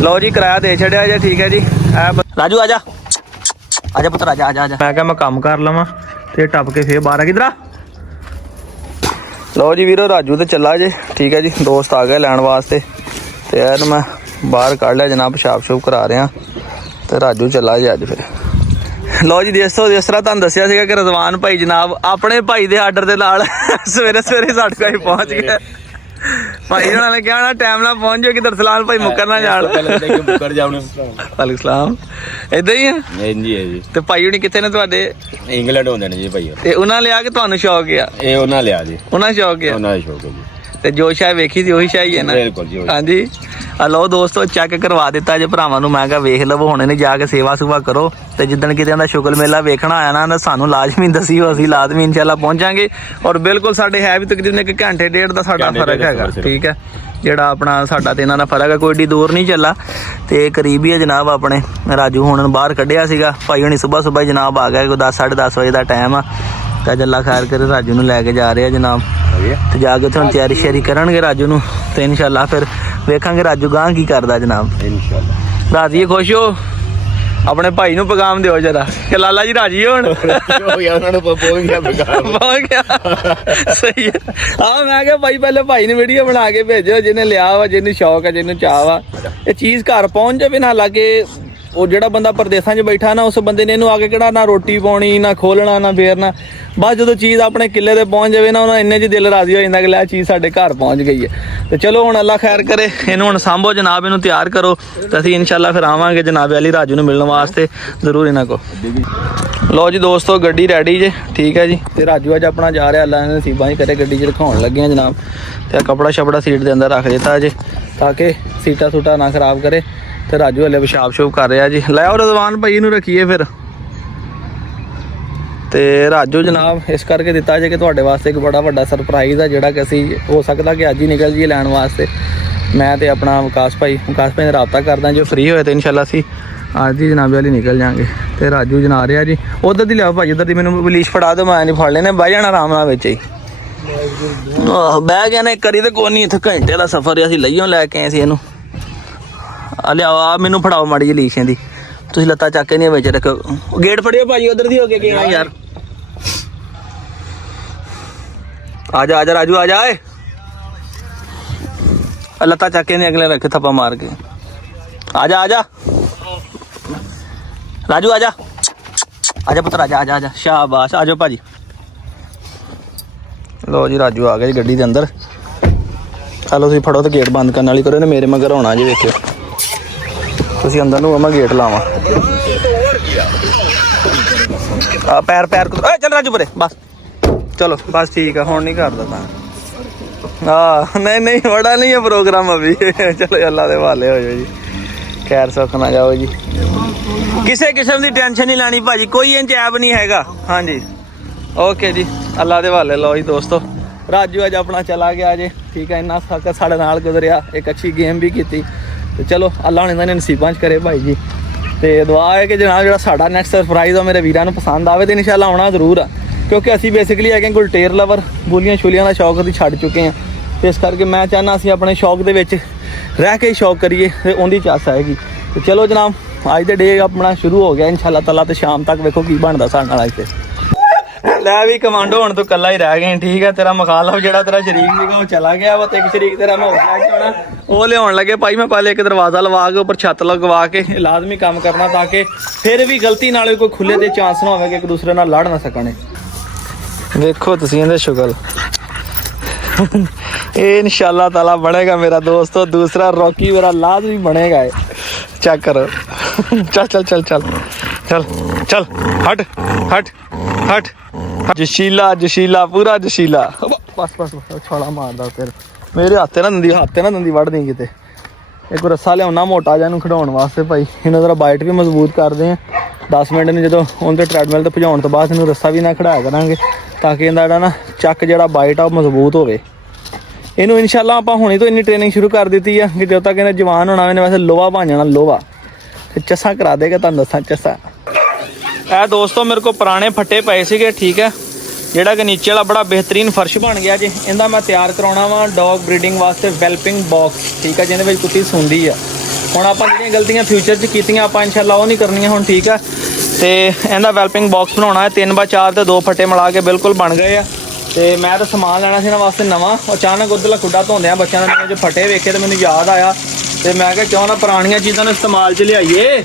लो जी किराया दे छड़िया जी। ठीक है जी। राजू आजा आजा पुत्र आजा आजा आजा। मैं क्या मैं काम कर लवां ते टप के फिर बाहर किधर। लो जी वीरो राजू तो चला जे। ठीक है जी। दोस्त आ गए लैन वास्ते ते यार मैं बाहर कढ़ लिया जनाब। पेशाब शूब करा रहा तो राजू चला जे अज फिर। लो जी दोस्तों जिस तरह तुहानूं दस्सिया सीगा कि रजवान भाई जनाब अपने भाई दे आर्डर दे नाल सवेरे सवेरे साडे कोल पहुंच गए। भाई उन्होंने ने कहा टाइम ना पहुंच जाओ कि दरसलाल भाई मुकर ना जान। वालेकुम सलाम। इदां ही है जी जी। ते भाई हुणी कित्थे ने तुहाडे? इंग्लैंड होंदे ने जी भाई। ते उन्हां लिया कि तुहानूं शौक है? ए उन्हां लिया जी। उन्हां शौक है? उन्हां शौक है जी। ते जो शाय वेखी सी ओही शाही है ना? बिल्कुल जी। हाँ जी। लो दोस्तों चेक करवा दिता जे भरावां नूं। मैं कहा वेख लवो हुणे ने जाके सेवा सुवा करो ते जिद्दण किते दा शुगल मेला वेखना आया ना सानूं लाजमी दसियो। असीं लाजमी इंशाअल्लाह पहुंचांगे। और बिल्कुल साडे है भी तकरीबन 1 घंटे डेढ़ दा साडा फर्क हैगा। ठीक है ਜਿਹੜਾ ਆਪਣਾ ਸਾਡਾ ਤੇ ਇਹਨਾਂ ਦਾ ਫਰਕ ਹੈ ਕੋਈ ਏਡੀ ਦੂਰ ਨਹੀਂ ਚੱਲਾ ਤੇ ਕਰੀਬ ਹੀ ਹੈ ਜਨਾਬ। ਆਪਣੇ ਰਾਜੂ ਹੁਣ ਬਾਹਰ ਕੱਢਿਆ ਸੀਗਾ ਭਾਈ ਹੁਣੀ ਸਵੇਰ ਸਵੇਰ ਜਨਾਬ ਆ ਗਏ ਕੋਈ 10 10:30 ਵਜੇ ਦਾ ਟਾਈਮ ਆ ਤਾਂ ਜੱਲਾ ਖੈਰ ਕਰੇ ਰਾਜੂ ਨੂੰ ਲੈ ਕੇ ਜਾ ਰਹੇ ਆ ਜਨਾਬ ਤੇ ਜਾ ਕੇ ਤੁਹਾਨੂੰ ਤਿਆਰੀ ਸ਼ੇਰੀ ਕਰਨਗੇ ਰਾਜੂ ਨੂੰ ਤੇ ਇਨਸ਼ਾਅੱਲਾ ਫਿਰ ਵੇਖਾਂਗੇ ਰਾਜੂ ਗਾਂ ਕੀ ਕਰਦਾ ਜਨਾਬ। ਇਨਸ਼ਾਅੱਲਾ ਰਾਜੀ ਖੁਸ਼ ਹੋ अपने भाई नूं पैगाम दिओ जरा कि लाला जी राजी होण। पहुंच गया सही है। हाँ मैं क्या भाई पहले भाई ने वीडियो बना के भेजो जिन्हें लिया वा जिन्हें शौक है जिन्हें चाह वा ये चीज़ घर पहुंच जाए ना। हालांकि वो जो बंदा परदेसा च बैठा ना उस बंदे ने इनू आके किहड़ा ना रोटी पाउणी ना खोलना ना फेरना। बस जो चीज़ अपने किले ते पहुंच जाए ना उन्हें इन्ने च दिल राजी हो जाता कि लै चीज़ साडे घर पहुंच गई है। तो चलो हुण अल्लाह खैर करे इनू हुण सांभो जनाब इनू तैयार करो तो असीं इंशाअल्लाह फिर आवांगे जनाब अली राजू नूं मिलण वास्ते जरूर इन्हां को। लो जी दोस्तों गड्डी रेडी जे। ठीक है जी। तो राजू अज अपना जा रहा अल्लाह ने नसीबां ही करे गड्डी च रखाउण लगे हैं जनाब। तो कपड़ा शपड़ा सीट के अंदर रख दिता अजे ताकि सीटा सूटा ना खराब करे। तो राजू हले पेशाब शूब कर रहा जी। लै रजवान भाई नूं रखीए फिर तो राजू जनाब इस करके दिता जे कि तुहाडे वास्ते एक बड़ा वड्डा सरप्राइज़ है जिहड़ा कि असीं हो सकदा कि अज ही निकल जाइए लैण वास्ते। मैं तो अपना विकास भाई ने राबता करदा जो फ्री होए तो इंशाअल्लाह असीं अज ही जनाब वाली निकल जाएंगे। तो राजू जना रहा जी उधर दी लियाओ भाई उधर दी मैनूं पुलिस फड़ा दो मैं नहीं फड़ लेने बह जाना आराम नाल विच ही बह गया ना एक करी तो कोई नहीं इत्थे घंटे का सफ़र असीं लईओ लैके आए सी इहनूं लियाओ आ मैनूं फड़ाओ माड़ी जी लीश दी तुसीं लत्तां चक के नहीं विच रखो गेट फड़ियो भाजी उधर दी हो के गया यार आजा आजा राजू आजा लत्तां चक के नहीं अगले रखे थप्पा मार के आजा आजा राजू आजा आजा पुत्र आजा आजा आजा शाबाश आजो भाजी। लो जी राजू आ गया जी गड्डी के अंदर। चलो तुसीं फड़ो तो गेट बंद करने वाली करो ने मेरे मगर होना जी वेखियो तुसीं अंदर नूं मैं गेट लावां पैर पैर चल राजू परे बस चलो बस ठीक है हुण नहीं करदा तां हाँ नहीं नहीं बड़ा नहीं है प्रोग्राम अभी चलो अल्लाह दे हवाले हो जाओ जी खैर सुख ना जाओ जी किसी किस्म की टेंशन नहीं लैनी भाजी कोई इंच ऐब नहीं हैगा। हाँ जी ओके जी अल्लाह दे हवाले। लो जी दोस्तों राजू अज अपना चला गया जे। ठीक है इन्ना सक साढ़े नाल गुजरिया एक अच्छी गेम भी की। तो चलो अल्लाह ने इन्होंने नसीबां च करे भाई जी। तो दुआ है कि जनाब जो साडा नैक्सट सरप्राइज़ आ मेरे वीरां नूं पसंद आवे तो इंशाअल्लाह आउणा जरूर आ क्योंकि असीं बेसिकली है गुलटेर लवर बुलियां छुलियां का शौक असीं छड्ड चुके हैं। तो इस करके मैं चाहना असीं अपने शौक दे विच रह के शौक करिए तो उहदी चास आएगी। तो चलो जनाब अज दे डे अपना शुरू हो गया इंशाअल्लाह ताला। तो शाम तक वेखो की बनदा साडे नाल अज ते लै भी कमांडो हुण तो कल्ला ही रह गए। ठीक है तेरा मुखालफ जिहड़ा तेरा शरीक सीगा वो चला गया वा ते एक शरीक तेरा मैं होर लैके आउणा वो लियाउण लगे भाई। मैं पहले एक दरवाज़ा लवा के उपर छत लगवा के लाजमी काम करना ताकि फिर भी गलती नाल कोई खुले दे चांस ना होवे कि एक दूसरे नाल लड़ ना सकने। देखो तुसीं इहदे शुगल ये इंशाअल्लाह ताला बनेगा मेरा दोस्तों दूसरा रॉकी मेरा लाजमी बनेगा। चेक करो चल चल चल चल चल चल हट हट हट जशीला जशीला पूरा जशीला बस बस बस छोड़ा मारदा फिर मेरे हाथे ना दंदी वड़ दी किते एक रस्सा लिया मोटा जिहा खिडाउण वास्ते भाई इन्हों जरा बाइट भी मजबूत करते हैं 10 मिनट ने जो उनके ट्रैडमिल तो भजाउण तो बाद इन्हूं रस्सा भी ना खड़ाया करांगे ताकि इहदा ना चक जिहड़ा बाइट आ मजबूत होवे। इनू इंशाअल्लाह आपां हुणे तो इन्नी ट्रेनिंग शुरू कर दी है कि जब तक इन्हें जवान होना इन्हें वैसे लोहा बन जाना लोहा तो चस्सा करा देगा तुहानूं दस्सां चस्सा। ए दोस्तों मेरे को पुराने फट्टे पे सीगे। ठीक है जिहड़ा कि नीचे वाला बड़ा बेहतरीन फर्श बन गया जी इहदा मैं तैयार कराउणा वा डॉग ब्रीडिंग वास्ते वेलपिंग बॉक्स। ठीक है जिहदे विच कुत्ती सूंदी है ਹੁਣ ਆਪਾਂ ਜਿਹੜੀਆਂ ਗਲਤੀਆਂ ਫਿਊਚਰ 'ਚ ਕੀਤੀਆਂ ਆਪਾਂ ਇੰਸ਼ਾਅੱਲਾ ਉਹ ਨਹੀਂ ਕਰਨੀਆਂ ਹੁਣ, ਠੀਕ ਆ। ਤੇ ਇਹਦਾ ਵੈਲਪਿੰਗ ਬਾਕਸ ਬਣਾਉਣਾ ਹੈ 3x4 ਤੇ 2 ਫੱਟੇ ਮਿਲਾ ਕੇ ਬਿਲਕੁਲ ਬਣ ਗਏ ਆ। ਤੇ ਮੈਂ ਤਾਂ ਸਮਾਨ ਲੈਣਾ ਸੀ ਇਹਨਾਂ ਵਾਸਤੇ ਨਵਾਂ, ਅਚਾਨਕ ਉੱਧਰਲਾ ਖੁੱਡਾ ਧੋਂਦਿਆਂ ਬੱਚਿਆਂ ਦਾ ਜੋ ਫਟੇ ਵੇਖੇ ਤੇ ਮੈਨੂੰ ਯਾਦ ਆਇਆ ਤੇ ਮੈਂ ਕਿਹਾ ਕਿਉਂ ਨਾ ਪੁਰਾਣੀਆਂ ਚੀਜ਼ਾਂ ਨੂੰ ਇਸਤੇਮਾਲ 'ਚ ਲਿਆਈਏ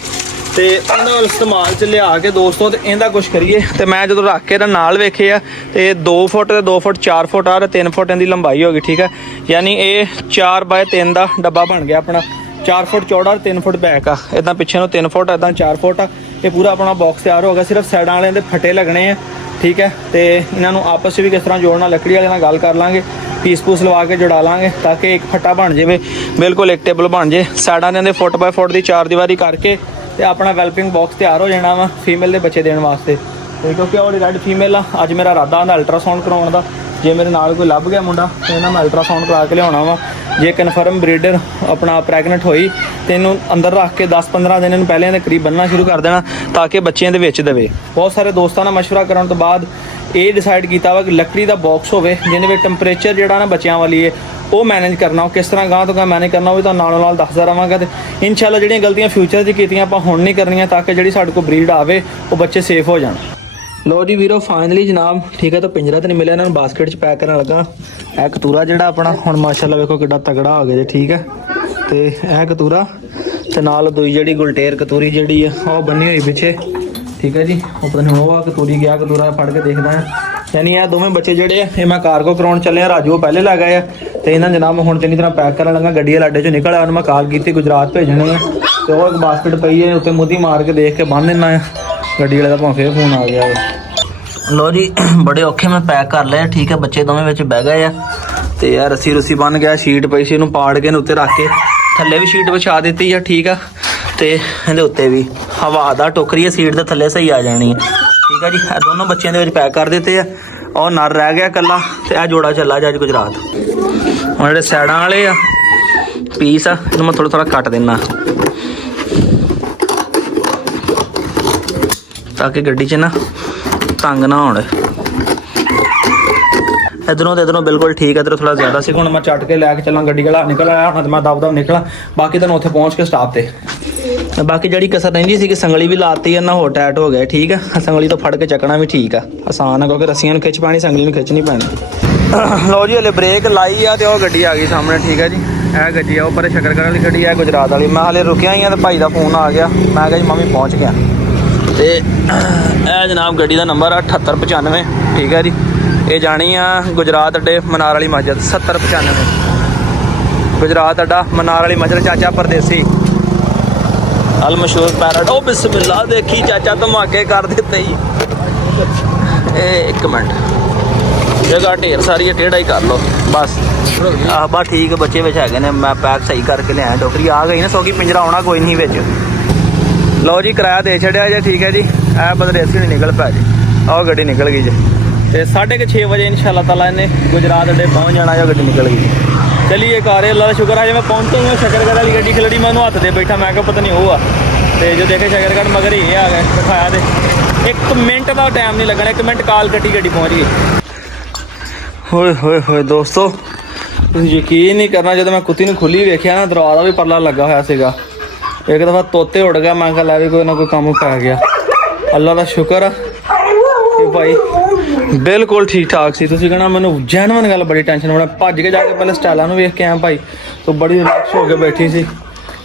ਤੇ ਉਹਨਾਂ ਨੂੰ ਇਸਤੇਮਾਲ 'ਚ ਲਿਆ ਕੇ ਦੋਸਤੋ ਤੇ ਇਹਦਾ ਕੁਛ ਕਰੀਏ। ਤੇ ਮੈਂ ਜਦੋਂ ਰੱਖ ਕੇ ਇਹਦਾ ਨਾਲ ਵੇਖੇ ਆ ਤੇ 2 ਫੁੱਟ ਤੇ 2 ਫੁੱਟ 4 ਫੁੱਟ ਆ ਤੇ 3 ਫੁੱਟ ਦੀ ਲੰਬਾਈ ਹੋ ਗਈ, ਠੀਕ ਹੈ। ਯਾਨੀ ਇਹ 4x3 ਦਾ ਡੱਬਾ ਬਣ ਗਿਆ ਆਪਣਾ, 4 ਫੁੱਟ ਚੌੜਾ 3 ਫੁੱਟ ਬੈਕ ਆ, ਇਦਾਂ ਪਿੱਛੇ ਨੂੰ 3 ਫੁੱਟ ਇਦਾਂ 4 ਫੁੱਟ ਆ। ਇਹ ਪੂਰਾ ਆਪਣਾ ਬਾਕਸ ਤਿਆਰ ਹੋ ਗਿਆ, ਸਿਰਫ ਸਾਈਡਾਂ ਵਾਲਿਆਂ ਦੇ ਫੱਟੇ ਲੱਗਣੇ ਆ, ਠੀਕ ਹੈ। ਤੇ ਇਹਨਾਂ ਨੂੰ ਆਪਸ 'ਚ ਵੀ ਕਿਸ ਤਰ੍ਹਾਂ ਜੋੜਨਾ ਲੱਕੜੀ ਵਾਲੇ ਨਾਲ ਗੱਲ ਕਰ ਲਾਂਗੇ, ਪੀਸ ਲਵਾ ਕੇ ਜੁੜਾ ਲਾਂਗੇ ਤਾਂ ਕਿ ਇੱਕ ਫੱਟਾ ਬਣ ਜਾਵੇ, ਬਿਲਕੁਲ ਇੱਕ ਟੇਬਲ ਬਣ ਜੇ। ਸਾਈਡਾਂ ਦੇ ਫੁੱਟ ਬਾਏ ਫੁੱਟ ਦੀ 4 ਦੀਵਾਰੀ ਕਰਕੇ ਤੇ ਆਪਣਾ ਵੈਲਪਿੰਗ ਬਾਕਸ ਤਿਆਰ ਹੋ ਜਾਣਾ ਵਾ ਫੀਮੇਲ ਦੇ ਬੱਚੇ ਦੇਣ ਵਾਸਤੇ। ਤੇ ਕਿਉਂਕਿ ਉਹ ਰੈਡ ਫੀਮੇਲ ਆ, ਅੱਜ ਮੇਰਾ ਇਰਾਦਾ ਹੁੰਦਾ ਅਲਟਰਾਸਾਊਂਡ ਕਰਾਉਣ ਦਾ। ਜੇ ਮੇਰੇ ਨਾਲ ਕੋਈ ਲੱਭ ਗਿਆ ਮੁੰਡਾ ਤੇ ਇਹਨਾਂ ਮੈਂ ਅਲਟਰਾਸਾਊਂਡ ਕਰਾ ਕੇ ਲਿਆਉਣਾ ਵਾ। ਜੇ ਕਨਫਰਮ ਬਰੀਡਰ ਆਪਣਾ ਪ੍ਰੈਗਨੈਂਟ ਹੋਈ ਤੇ ਇਹਨੂੰ ਅੰਦਰ ਰੱਖ ਕੇ 10-15 ਦਿਨ ਇਹਨੂੰ ਪਹਿਲੇ ਦੇ ਕਰੀਬ ਬੰਨਣਾ ਸ਼ੁਰੂ ਕਰ ਦੇਣਾ ਤਾਂ ਕਿ ਬੱਚਿਆਂ ਦੇ ਵਿੱਚ ਦੇਵੇ। ਬਹੁਤ ਸਾਰੇ ਦੋਸਤਾਂ ਨਾਲ ਮਸ਼ਵਰਾ ਕਰਨ ਤੋਂ ਬਾਅਦ ਇਹ ਡਿਸਾਈਡ ਕੀਤਾ ਵਾ ਕਿ ਲੱਕੜੀ ਦਾ ਬਾਕਸ ਹੋਵੇ ਜਿਹਦੇ ਵਿੱਚ ਟੈਂਪਰੇਚਰ ਜਿਹੜਾ ਨਾ ਬੱਚਿਆਂ ਵਾਲੀ ਹੈ ਉਹ ਮੈਨੇਜ ਕਰਨਾ, ਉਹ ਕਿਸ ਤਰ੍ਹਾਂ ਗਾਂ ਤੋਂ ਗਾਂ ਮੈਨੇਜ ਕਰਨਾ ਉਹ ਵੀ ਤਾਂ ਨਾਲੋਂ ਨਾਲ ਦੱਸਦਾ ਰਹਾਂਗਾ। ਤੇ ਇਨਸ਼ਾਅੱਲਾ ਜਿਹੜੀਆਂ ਗਲਤੀਆਂ ਫਿਊਚਰ 'ਚ ਕੀਤੀਆਂ ਆਪਾਂ ਹੁਣ ਨਹੀਂ ਕਰਨੀਆਂ ਤਾਂ ਕਿ ਜਿਹੜੀ ਸਾਡੇ ਕੋਲ ਬਰੀਡ ਆਵੇ ਉਹ ਬੱਚੇ ਸੇਫ ਹੋ ਜਾਣ। ਲੋ ਜੀ ਵੀਰੋ ਫਾਈਨਲੀ ਜਨਾਬ, ਠੀਕ ਹੈ। ਤਾਂ ਪਿੰਜਰਾ ਤਾਂ ਨਹੀਂ ਮਿਲਿਆ, ਇਹਨਾਂ ਨੂੰ ਬਾਸਕਟ 'ਚ ਪੈਕ ਕਰਨ ਲੱਗਾ। ਇਹ ਕਤੂਰਾ ਜਿਹੜਾ ਆਪਣਾ ਹੁਣ ਮਾਸ਼ਾਅੱਲਾ ਵੇਖੋ ਕਿੱਡਾ ਤਗੜਾ ਹੋ ਗਿਆ ਜੀ, ਠੀਕ ਹੈ। ਤੇ ਇਹ ਕਤੂਰਾ ਤੇ ਨਾਲ ਦੂਈ ਜਿਹੜੀ ਗੁਲਟੇਰ ਕਤੂਰੀ ਜਿਹੜੀ ਆ ਉਹ ਬੰਨੀ ਹੋਈ ਪਿੱਛੇ, ਠੀਕ ਹੈ ਜੀ। ਉਹ ਪਤਾ ਨਹੀਂ ਉਹ ਆ ਕਤੂਰੀ ਗਿਆ, ਕਤੂਰਾ ਫੜ ਕੇ ਦੇਖਦਾ ਆ। ਯਾਨੀ ਇਹ ਦੋਵੇਂ ਬੱਚੇ ਜਿਹੜੇ ਆ ਇਹ ਮੈਂ ਕਾਰਗੋ ਕਰਾਉਣ ਚੱਲੇ ਆ, ਰਾਜੂ ਪਹਿਲੇ ਲੱਗ ਗਏ ਆ ਤੇ ਇਹਨਾਂ ਜਨਾਬ ਹੁਣ ਚੰਗੀ ਤਰ੍ਹਾਂ ਪੈਕ ਕਰਨ ਲੱਗਾ। ਗੱਡੀ ਲਾਡੇ 'ਚੋਂ ਨਿਕਲ ਆਇਆ, ਉਹਨੂੰ ਮੈਂ ਕਾਲ ਕੀਤੀ ਗੁਜਰਾਤ ਭੇਜਣੇ ਆ ਤੇ ਉਹ ਇੱਕ ਬਾਸਕਟ ਪਈ ਹੈ ਉੱਤੇ ਮੁੱਦੀ ਮਾਰ ਕੇ ਦੇਖ ਕੇ ਬੰਨ ਦਿੰਦਾ ਆ। ਗੱਡੀ ਵਾਲੇ ਦਾ ਭਾਵੇਂ ਫੇਰ ਫੋਨ ਆ ਗਿਆ। ਲੋ ਜੀ ਬੜੇ ਔਖੇ ਮੈਂ ਪੈਕ ਕਰ ਲਿਆ, ਠੀਕ ਹੈ। ਬੱਚੇ ਦੋਵੇਂ ਵਿੱਚ ਬਹਿ ਗਏ ਆ ਤੇ ਯਾਰ ਰੱਸੀ ਬਣ ਗਿਆ, ਸ਼ੀਟ ਪਈ ਸੀ ਇਹਨੂੰ ਪਾੜ ਕੇ ਇਹਨੂੰ ਉੱਤੇ ਰੱਖ ਕੇ ਥੱਲੇ ਵੀ ਸ਼ੀਟ ਵਿਛਾ ਦਿੱਤੀ ਆ, ਠੀਕ ਆ। ਤੇ ਇਹਦੇ ਉੱਤੇ ਵੀ ਹਵਾ ਦਾ ਟੋਕਰੀ ਆ, ਸੀਟ ਦੇ ਥੱਲੇ ਸਹੀ ਆ ਜਾਣੀ ਹੈ, ਠੀਕ ਆ ਜੀ। ਇਹ ਦੋਨੋਂ ਬੱਚਿਆਂ ਦੇ ਵਿੱਚ ਪੈਕ ਕਰ ਦਿੱਤੇ ਆ। ਉਹ ਨਰ ਰਹਿ ਗਿਆ ਇਕੱਲਾ ਤੇ ਇਹ ਜੋੜਾ ਚੱਲਾ ਜਾ ਅੱਜ ਗੁਜਰਾਤ। ਹੁਣ ਜਿਹੜੇ ਸਾਈਡਾਂ ਵਾਲੇ ਆ ਪੀਸ ਆ ਇਹਨੂੰ ਮੈਂ ਥੋੜਾ ਕੱਟ ਦੇਣਾ ਤਾਂ ਕਿ ਗੱਡੀ 'ਚ ਨਾ ਤੰਗ ਨਾ ਹੋਣ। ਇਧਰੋਂ ਤੇ ਇਧਰੋਂ ਬਿਲਕੁਲ ਠੀਕ ਹੈ, ਇਧਰ ਥੋੜਾ ਜ਼ਿਆਦਾ ਸੀ। ਹੁਣ ਮੈਂ ਚੱਟ ਕੇ ਲੈ ਕੇ ਚੱਲਾਂ, ਗੱਡੀ ਵਾਲਾ ਨਿਕਲ ਆਇਆ ਹੁਣ ਤੇ ਮੈਂ ਦਬ ਨਿਕਲਾਂ। ਬਾਕੀ ਤੁਹਾਨੂੰ ਉੱਥੇ ਪਹੁੰਚ ਕੇ ਸਟਾਪ ਤੇ ਬਾਕੀ ਜਿਹੜੀ ਕਸਰ ਰਹਿੰਦੀ ਸੀ ਕਿ ਸੰਗਲੀ ਵੀ ਲਾਤੀ ਨਾ ਹੋਰ ਟਾਈਟ ਹੋ ਗਿਆ, ਠੀਕ ਆ। ਸੰਗਲੀ ਤੋਂ ਫੜ ਕੇ ਚੱਕਣਾ ਵੀ ਠੀਕ ਆ, ਆਸਾਨ ਆ ਕਿਉਂਕਿ ਰੱਸੀਆਂ ਨੂੰ ਖਿੱਚ ਪਾਣੀ, ਸੰਗਲੀ ਨੂੰ ਖਿੱਚਣੀ ਪੈਣੀ। ਲਓ ਜੀ ਹਲੇ ਬ੍ਰੇਕ ਲਾਈ ਆ ਤੇ ਉਹ ਗੱਡੀ ਆ ਗਈ ਸਾਹਮਣੇ, ਠੀਕ ਆ ਜੀ। ਇਹ ਗੱਡੀ ਆ ਉਹ ਪਰ ਸ਼ਕਰਗੜ੍ਹ ਵਾਲੀ ਗੱਡੀ ਆ ਗੁਜਰਾਤ ਵਾਲੀ। ਮੈਂ ਹਲੇ ਰੁਕਿਆ ਹੀ ਆ ਤੇ ਭਾਈ ਦਾ ਫੋਨ ਆ ਗਿਆ, ਮੈਂ ਕਿਹਾ ਜੀ ਮੰਮੀ ਪਹੁੰਚ ਗਿਆ। ਤੇ ਇਹ ਜਨਾਬ ਗੱਡੀ ਦਾ ਨੰਬਰ ਆ 7895, ਠੀਕ ਹੈ ਜੀ। ਇਹ ਜਾਣੀ ਆ ਗੁਜਰਾਤ ਅੱਡੇ ਮਨਾਰ ਵਾਲੀ ਮਸਜਿਦ 7095 ਗੁਜਰਾਤ ਅੱਡਾ ਮਨਾਰ ਵਾਲੀ ਮਸਜਿਦ। ਚਾਚਾ ਪਰਦੇਸੀ ਅਲ ਮਸ਼ਹੂਰ ਪੈਰਟ। ਉਹ ਬਿਸਮਿਲ੍ਲਾ ਦੇਖੀ ਚਾਚਾ ਧਮਾਕੇ ਕਰ ਦਿੱਤੇ ਜੀ। ਇਹ ਇੱਕ ਮਿੰਟ ਜਗ੍ਹਾ ਢੇਰ ਸਾਰੀ ਹੈ, ਟੇਢਾ ਹੀ ਕਰ ਲਓ ਬਸ। ਆਹ ਬਸ ਠੀਕ ਬੱਚੇ ਵਿੱਚ ਹੈਗੇ ਨੇ, ਮੈਂ ਪੈਕ ਸਹੀ ਕਰਕੇ ਲਿਆਇਆ। ਟੋਕਰੀ ਆ ਗਈ ਨਾ, ਸੋ ਕੀ ਪਿੰਜਰਾ ਆਉਣਾ ਕੋਈ ਨਹੀਂ ਵਿੱਚ। ਲਓ ਜੀ ਕਿਰਾਇਆ ਦੇ ਛੱਡਿਆ ਜੇ, ਠੀਕ ਹੈ ਜੀ। ਇਹ ਬਦਰੇਸੀ ਨਹੀਂ ਨਿਕਲ ਪਿਆ ਜੀ, ਆਹ ਗੱਡੀ ਨਿਕਲ ਗਈ ਜੀ। ਤੇ 6:30 ਵਜੇ ਇਨਸ਼ਾਅੱਲਾ ਤਾਲਾ ਇਹਨੇ ਗੁਜਰਾਤ ਅੱਡੇ ਪਹੁੰਚ ਜਾਣਾ ਜਾਂ ਗੱਡੀ ਨਿਕਲ ਗਈ। ਚਲੀਏ ਘਰ, ਅੱਲਾ ਦਾ ਸ਼ੁਕਰ ਹੈ ਜੇ ਮੈਂ ਪਹੁੰਚਿਆ ਹੀ। ਸ਼ਕਰਗੜ੍ਹ ਵਾਲੀ ਗੱਡੀ ਖਲੜੀ, ਮੈਂ ਉਹਨੂੰ ਹੱਥ ਦੇ ਬੈਠਾ, ਮੈਂ ਕਿਹਾ ਪਤਾ ਨਹੀਂ ਉਹ ਆ। ਤੇ ਜੋ ਦੇਖੇ ਸ਼ਕਰਗੜ੍ਹ ਮਗਰ ਇਹ ਆ ਗਿਆ ਦਿਖਾਇਆ ਤੇ 1 ਮਿੰਟ ਦਾ ਟਾਈਮ ਨਹੀਂ ਲੱਗਣਾ, 1 ਮਿੰਟ ਕਾਲ ਕੱਟੀ ਗੱਡੀ ਪਹੁੰਚ ਗਈ। ਹੋਏ ਹੋਏ ਹੋਏ ਦੋਸਤੋ, ਤੁਸੀਂ ਯਕੀਨ ਨਹੀਂ ਕਰਨਾ, ਜਦੋਂ ਮੈਂ ਕੁੱਤੀ ਨੂੰ ਖੁੱਲੀ ਵੇਖਿਆ ਨਾ, ਦਰਵਾਜ਼ਾ ਵੀ ਪਰਲਾ ਲੱਗਾ ਹੋਇਆ ਸੀਗਾ। ਇੱਕ ਦਫਾ ਤੋਤੇ ਉੱਡ ਗਿਆ, ਮੈਂ ਕਿਹਾ ਲੈ ਵੀ ਕੋਈ ਨਾ ਕੋਈ ਕੰਮ ਪੈ ਗਿਆ। ਅੱਲਾ ਦਾ ਸ਼ੁਕਰ ਆ ਕਿ ਭਾਈ ਬਿਲਕੁਲ ਠੀਕ ਠਾਕ ਸੀ। ਤੁਸੀਂ ਕਹਿਣਾ ਮੈਨੂੰ ਜੈਨੂਇਨ ਗੱਲ ਬੜੀ ਟੈਨਸ਼ਨ ਹੋਣਾ। ਭੱਜ ਕੇ ਜਾ ਕੇ ਪਹਿਲੇ ਸਟਾਈਲਾਂ ਨੂੰ ਵੇਖ ਕੇ ਆਇਆ ਭਾਈ, ਤੂੰ ਬੜੀ ਰਿਲੈਕਸ ਹੋ ਕੇ ਬੈਠੀ ਸੀ।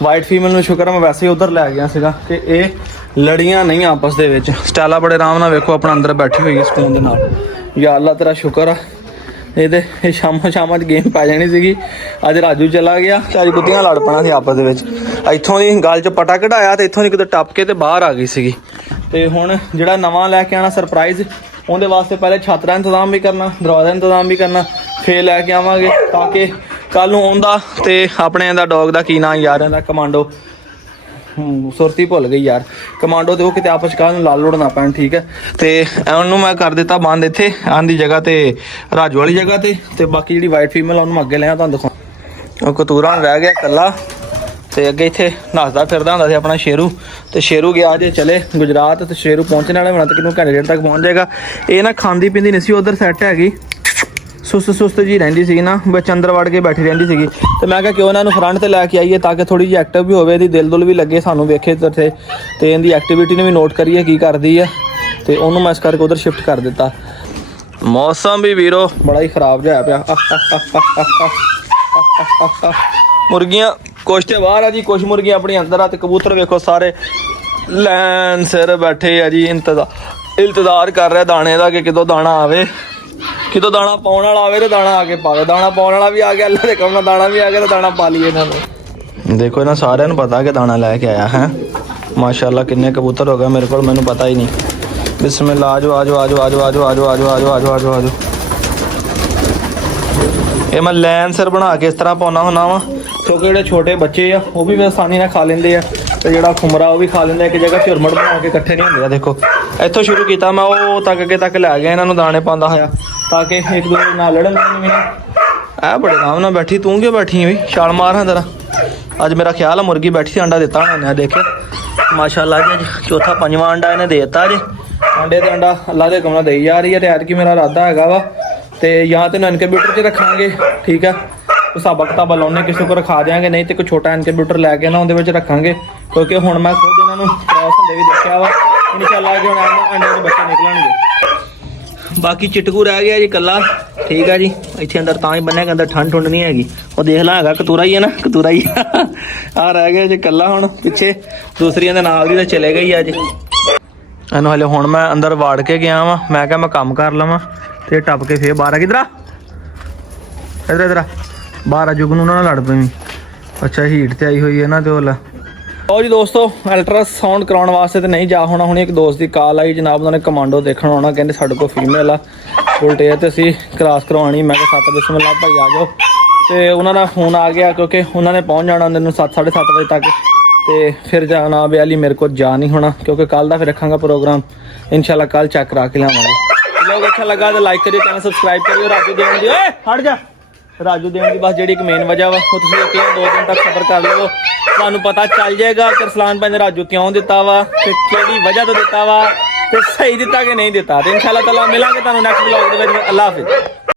ਵਾਈਟ ਫੀਮੇਲ ਨੂੰ ਸ਼ੁਕਰ ਆ ਮੈਂ ਵੈਸੇ ਹੀ ਉੱਧਰ ਲੈ ਗਿਆ ਸੀਗਾ ਕਿ ਇਹ ਲੜੀਆਂ ਨਹੀਂ ਆਪਸ ਦੇ ਵਿੱਚ। ਸਟਾਈਲਾ ਬੜੇ ਆਰਾਮ ਨਾਲ ਵੇਖੋ ਆਪਣਾ ਅੰਦਰ ਬੈਠੀ ਹੋਈ ਸਕੂਨ ਦੇ ਨਾਲ। ਯਾ ਅੱਲਾ ਤੇਰਾ ਸ਼ੁਕਰ ਆ। ਇਹ ਸ਼ਾਮਾਂ 'ਚ ਗੇਮ ਪੈ ਜਾਣੀ ਸੀਗੀ। ਅੱਜ ਰਾਜੂ ਚਲਾ ਗਿਆ ਤੇ ਅੱਜ ਕੁੱਤੀਆਂ ਲੜ ਪੈਣਾ ਸੀ ਆਪਸ ਦੇ ਵਿੱਚ। ਇੱਥੋਂ ਦੀ ਗੱਲ 'ਚ ਪਟਾ ਕਢਾਇਆ ਤੇ ਇੱਥੋਂ ਦੀ ਕਿਤੇ ਟੱਪ ਕੇ ਤੇ ਬਾਹਰ ਆ ਗਈ ਸੀਗੀ। ਤੇ ਹੁਣ ਜਿਹੜਾ ਨਵਾਂ ਲੈ ਕੇ ਆਉਣਾ ਸਰਪ੍ਰਾਈਜ਼, ਉਹਦੇ ਵਾਸਤੇ ਪਹਿਲੇ ਛੱਤ ਦਾ ਇੰਤਜ਼ਾਮ ਵੀ ਕਰਨਾ, ਦਰਵਾਜ਼ੇ ਦਾ ਇੰਤਜ਼ਾਮ ਵੀ ਕਰਨਾ, ਫੇਰ ਲੈ ਕੇ ਆਵਾਂਗੇ ਤਾਂ ਕਿ ਕੱਲ ਨੂੰ ਆਉਂਦਾ ਤੇ ਆਪਣੇ ਦਾ ਡੌਗ ਦਾ ਕੀ ਨਾਂ ਯਾਰ ਇਹਦਾ, ਕਮਾਂਡੋ, ਸੁਰਤੀ ਭੁੱਲ ਗਈ ਯਾਰ, ਕਮਾਂਡੋ ਤੇ ਉਹ ਕਿਤੇ ਆਪਸ ਕਾਲ ਨੂੰ ਲਾਲ ਲੋੜ ਨਾ ਪੈਣ, ਠੀਕ ਹੈ। ਤੇ ਉਹਨੂੰ ਮੈਂ ਕਰ ਦਿੱਤਾ ਬੰਦ ਇੱਥੇ ਆਂਦੀ ਜਗ੍ਹਾ ਤੇ, ਰਾਜੂ ਵਾਲੀ ਜਗ੍ਹਾ ਤੇ ਬਾਕੀ ਜਿਹੜੀ ਵਾਈਟ ਫੀਮੇਲ ਉਹਨੂੰ ਅੱਗੇ ਲਿਆ ਤੁਹਾਨੂੰ ਦਿਖਾਉਂ। ਉਹ ਕਤੂਰਾ ਰਹਿ ਗਿਆ ਇਕੱਲਾ ਤੇ ਅੱਗੇ ਇੱਥੇ ਨੱਸਦਾ ਫਿਰਦਾ ਹੁੰਦਾ ਸੀ ਆਪਣਾ ਸ਼ੇਰੂ। ਤੇ ਸ਼ੇਰੂ ਗਿਆ ਜੇ ਚਲੇ ਗੁਜਰਾਤ ਤੇ ਸ਼ੇਰੂ ਪਹੁੰਚਣ ਵਾਲਾ ਹੋਣਾ, ਤਕਰੀਬਨ ਘੰਟੇ ਡੇਢ ਤੱਕ ਪਹੁੰਚ ਜਾਏਗਾ। ਇਹ ਨਾ ਖਾਂਦੀ ਪੀਂਦੀ ਨਹੀਂ ਸੀ, ਉਧਰ ਸੈੱਟ ਹੈਗੀ, ਸੁਸਤ ਜੀ ਰਹਿੰਦੀ ਸੀਗੀ ਨਾ, ਵਿੱਚ ਅੰਦਰ ਵੜ ਕੇ ਬੈਠੀ ਰਹਿੰਦੀ ਸੀਗੀ। ਤੇ ਮੈਂ ਕਿਹਾ ਕਿਉਂ ਇਹਨਾਂ ਨੂੰ ਫਰੰਟ ਤੇ ਲੈ ਕੇ ਆਈਏ ਤਾਂ ਕਿ ਥੋੜੀ ਜਿਹੀ ਐਕਟਿਵ ਵੀ ਹੋਵੇ, ਇਹਦੀ ਦਿਲ ਦੁਲ ਵੀ ਲੱਗੇ, ਸਾਨੂੰ ਵੇਖੇ ਇੱਥੇ ਤੇ ਇਹਦੀ ਐਕਟੀਵਿਟੀ ਨੂੰ ਵੀ ਨੋਟ ਕਰੀਏ ਕੀ ਕਰਦੀ ਆ। ਤੇ ਉਹਨੂੰ ਮੈਂ ਇਸ ਕਰਕੇ ਉਧਰ ਸ਼ਿਫਟ ਕਰ ਦਿੱਤਾ। ਮੌਸਮ ਵੀ ਵੀਰੋ ਬੜਾ ਹੀ ਖਰਾਬ ਜਿਹਾ ਪਿਆ। ਮੁਰਗੀਆਂ ਕੁਛ ਤੇ ਬਾਹਰ ਆ ਜੀ, ਕੁਛ ਮੁਰਗੀਆਂ ਆਪਣੀ ਅੰਦਰ ਆ ਤੇ ਕਬੂਤਰ ਵੇਖੋ ਸਾਰੇ ਲੈਨ ਸਿਰ ਬੈਠੇ ਆ ਜੀ, ਇੰਤਜ਼ਾਰ ਕਰ ਰਿਹਾ ਦਾਣੇ ਦਾ ਕਿ ਕਿਦੋਂ ਦਾਣਾ ਆਵੇ, ਕਿਦੋਂ ਦਾਣਾ ਪਾਉਣ ਵਾਲਾ ਆਵੇ ਤੇ ਦਾਣਾ ਆ ਕੇ ਪਾਵੇ। ਦਾਣਾ ਪਾਉਣ ਵਾਲਾ ਵੀ ਆ ਗਿਆ, ਅੱਲਾ ਦੇ ਕੰਮ ਨਾਲ ਦਾਣਾ ਵੀ ਆ ਗਿਆ ਤੇ ਦਾਣਾ ਪਾ ਲਈਏ ਇਹਨਾਂ ਨੂੰ। ਦੇਖੋ ਇਹਨਾਂ ਸਾਰਿਆਂ ਨੂੰ ਪਤਾ ਕਿ ਦਾਣਾ ਲੈ ਕੇ ਆਇਆ ਹੈ। ਮਾਸ਼ਾਅੱਲਾ ਕਿੰਨੇ ਕਬੂਤਰ ਹੋ ਗਏ ਮੇਰੇ ਕੋਲ, ਮੈਨੂੰ ਪਤਾ ਹੀ ਨਹੀਂ। ਬਿਸਮਿल्लाह ਆਜੋ ਆਜੋ ਆਜੋ ਆਜੋ ਆਜੋ ਆਜੋ ਆਜੋ ਆਜੋ ਆਜੋ ਆਜੋ ਆਜੋ। ਇਹ ਮੈਂ ਲੈਨ ਸਿਰ ਬਣਾ ਕੇ ਇਸ ਤਰ੍ਹਾਂ ਪਾਉਣਾ ਹੁੰਦਾ ਵਾ ਕਿਉਂਕਿ ਜਿਹੜੇ ਛੋਟੇ ਬੱਚੇ ਆ ਉਹ ਵੀ ਆਸਾਨੀ ਨਾਲ ਖਾ ਲੈਂਦੇ ਆ ਤੇ ਜਿਹੜਾ ਖੁਮਰਾ ਉਹ ਵੀ ਖਾ ਲੈਂਦਾ। ਇੱਕ ਜਗ੍ਹਾ ਝੁਰਮੜ ਬਣਾ ਕੇ ਇਕੱਠੇ ਨਹੀਂ ਹੁੰਦੇ ਆ। ਦੇਖੋ ਇੱਥੋਂ ਸ਼ੁਰੂ ਕੀਤਾ ਮੈਂ, ਉਹ ਤੱਕ ਅੱਗੇ ਤੱਕ ਲੈ ਗਿਆ ਇਹਨਾਂ ਨੂੰ ਦਾਣੇ ਪਾਉਂਦਾ ਹੋਇਆ ਤਾਂ ਕਿ ਇੱਕ ਦੂਜੇ ਨਾਲ ਲੜਨ ਨਹੀਂ। ਐ ਬੜੇ ਆਰਾਮ ਨਾਲ ਬੈਠੀ, ਤੂੰ ਕਿਉਂ ਬੈਠੀ ਹੈ ਵੀ? ਛਾਲ ਮਾਰ ਹਾਂ ਜ਼ਰਾ। ਅੱਜ ਮੇਰਾ ਖਿਆਲ ਆ ਮੁਰਗੀ ਬੈਠੀ ਸੀ, ਅੰਡਾ ਦਿੱਤਾ ਉਹਨੇ। ਦੇਖਿਆ ਮਾਸ਼ਾਅੱਲਾ ਜੀ, ਅੱਜ ਚੌਥਾ ਪੰਜਵਾਂ ਅੰਡਾ ਇਹਨੇ ਦੇ ਦਿੱਤਾ ਜੀ। ਅੰਡੇ ਤੇ ਅੰਡਾ ਅੱਲਾ ਦੇ ਕਮਲਾ ਦੇਈ ਜਾ ਰਹੀ ਹੈ। ਤੇ ਐਤਕੀ ਮੇਰਾ ਇਰਾਦਾ ਹੈਗਾ ਵਾ ਤੇ ਜਾਂ ਤੇ ਇਨਕੂਬੇਟਰ 'ਚ ਰੱਖਾਂਗੇ, ਠੀਕ ਆ, ਹਿਸਾਬਾ ਕਿਤਾਬਾ ਲਾਉਣੇ ਕਿਸੇ ਕੋਲ ਰਖਾ ਦਿਆਂਗੇ, ਨਹੀਂ ਤੇ ਕੋਈ ਛੋਟਾ ਇਨਕੂਬੇਟਰ ਲੈ ਕੇ ਨਾ ਉਹਦੇ ਵਿੱਚ ਰੱਖਾਂਗੇ ਕਿਉਂਕਿ ਹੁਣ ਮੈਂ ਖੁਦ ਇਹਨਾਂ ਨੂੰ ਕ੍ਰਾਸ ਹੁੰਦੇ ਵੀ ਦੇਖਿਆ ਵਾ। ਇਨਸ਼ਾਅੱਲਾ ਕਿ ਹੁਣ ਅੰਡੇ ਦੇ ਬੱਚੇ ਨਿਕਲਣਗੇ। ਬਾਕੀ ਚਿਟਕੂ ਰਹਿ ਗਿਆ ਜੀ ਇਕੱਲਾ, ਠੀਕ ਆ ਜੀ। ਇੱਥੇ ਅੰਦਰ ਤਾਂ ਹੀ ਬੰਨਿਆ ਕਿ ਅੰਦਰ ਠੰਡ ਠੁੰਡ ਨਹੀਂ ਹੈਗੀ। ਉਹ ਦੇਖ ਲਾ ਹੈਗਾ ਕਤੂਰਾ ਹੀ ਹੈ ਨਾ, ਕਤੂਰਾ ਹੀ ਆ ਰਹਿ ਗਿਆ ਜੀ ਇਕੱਲਾ। ਹੁਣ ਪਿੱਛੇ ਦੂਸਰੀਆਂ ਦੇ ਨਾਲ ਦੀ ਤਾਂ ਚਲੇ ਗਈ ਆ ਜੀ। ਇਹਨੂੰ ਹਲੇ ਹੁਣ ਮੈਂ ਅੰਦਰ ਵਾੜ ਕੇ ਗਿਆ ਵਾ, ਮੈਂ ਕਿਹਾ ਮੈਂ ਕੰਮ ਕਰ ਲਵਾਂ ਤੇ ਟੱਪ ਕੇ ਫੇਰ ਬਾਹਰ ਆ। ਕਿਧਰ ਆ, ਇੱਧਰ ਬਾਹਰ ਆ, ਜੁਗ ਨੂੰ ਨਾ ਲੜ ਪਈ। ਅੱਛਾ ਹੀਟ ਤੇ ਆਈ ਹੋਈ ਹੈ ਨਾ ਤੇ ਉਹ ਲੈ। ਲਓ ਜੀ ਦੋਸਤੋ, ਅਲਟਰਾਸਾਊਂਡ ਕਰਾਉਣ ਵਾਸਤੇ ਤੇ ਨਹੀਂ ਜਾ ਹੋਣਾ। ਹੁਣ ਇੱਕ ਦੋਸਤ ਦੀ ਕਾਲ ਆਈ ਜਨਾਬ, ਉਹਨਾਂ ਨੇ ਕਮਾਂਡੋ ਦੇਖਣ ਆਉਣਾ, ਕਹਿੰਦੇ ਸਾਡੇ ਕੋਲ ਫੀਮੇਲ ਆ ਉਲਟੇ ਤੇ ਅਸੀਂ ਕ੍ਰਾਸ ਕਰਵਾਉਣੀ। ਮੈਂ ਕਿਹਾ 7 ਬਿਸਮਿल्लाह ਭਾਈ ਆ ਜਾਓ। ਤੇ ਉਹਨਾਂ ਦਾ ਫੋਨ ਆ ਗਿਆ ਕਿਉਂਕਿ ਉਹਨਾਂ ਨੇ ਪਹੁੰਚ ਜਾਣਾ ਉਹਨਾਂ ਨੂੰ 7-7:30 ਵਜੇ ਤੱਕ। ਤੇ ਫਿਰ ਜਾਣਾ ਬਿਆਲੀ ਮੇਰੇ ਕੋਲ ਜਾ ਨਹੀਂ ਹੋਣਾ ਕਿਉਂਕਿ ਕੱਲ ਦਾ ਫਿਰ ਰੱਖਾਂਗਾ ਪ੍ਰੋਗਰਾਮ। ਇਨਸ਼ਾਅੱਲਾ ਕੱਲ ਚੈੱਕ ਕਰਾ ਕੇ ਲਿਆਵਾਂਗੇ। ਲੋਕ ਅੱਛਾ ਲੱਗਾ ਤਾਂ ਲਾਈਕ ਕਰਿਓ, ਚੈਨਲ ਸਬਸਕ੍ਰਾਈਬ ਕਰਿਓ। ਰਾਜੂ ਦੇਣ ਦੀ, ਓਏ ਹਟ ਜਾ, ਰਾਜੂ ਦੇਣ ਦੀ ਬਸ ਜਿਹੜੀ ਇੱਕ ਮੇਨ ਵਜ੍ਹਾ ਵਾ ਉਹ ਤੁਸੀਂ ਯਕੀਨ 2 ਦਿਨ ਤੱਕ ਸਬਰ ਕਰ ਲਵੋ, ਤੁਹਾਨੂੰ ਪਤਾ ਚੱਲ ਜਾਏਗਾ ਕਿ ਅਰਸਲਾਨ ਭਾਈ ਨੇ ਰਾਜੂ ਕਿਉਂ ਦਿੱਤਾ ਵਾ ਤੇ ਕਿਹੜੀ ਵਜ੍ਹਾ ਤੋਂ ਦਿੱਤਾ ਵਾ ਤੇ ਸਹੀ ਦਿੱਤਾ ਕਿ ਨਹੀਂ ਦਿੱਤਾ। ਤੇ ਇਨਸ਼ਾਅੱਲਾ ਤਾਲਾ ਮਿਲਾਂਗੇ ਤੁਹਾਨੂੰ ਨੈਕਸਟ ਵਲੌਗ ਦੇ ਵਿੱਚ। ਅੱਲਾ ਹਾਫਿਜ਼।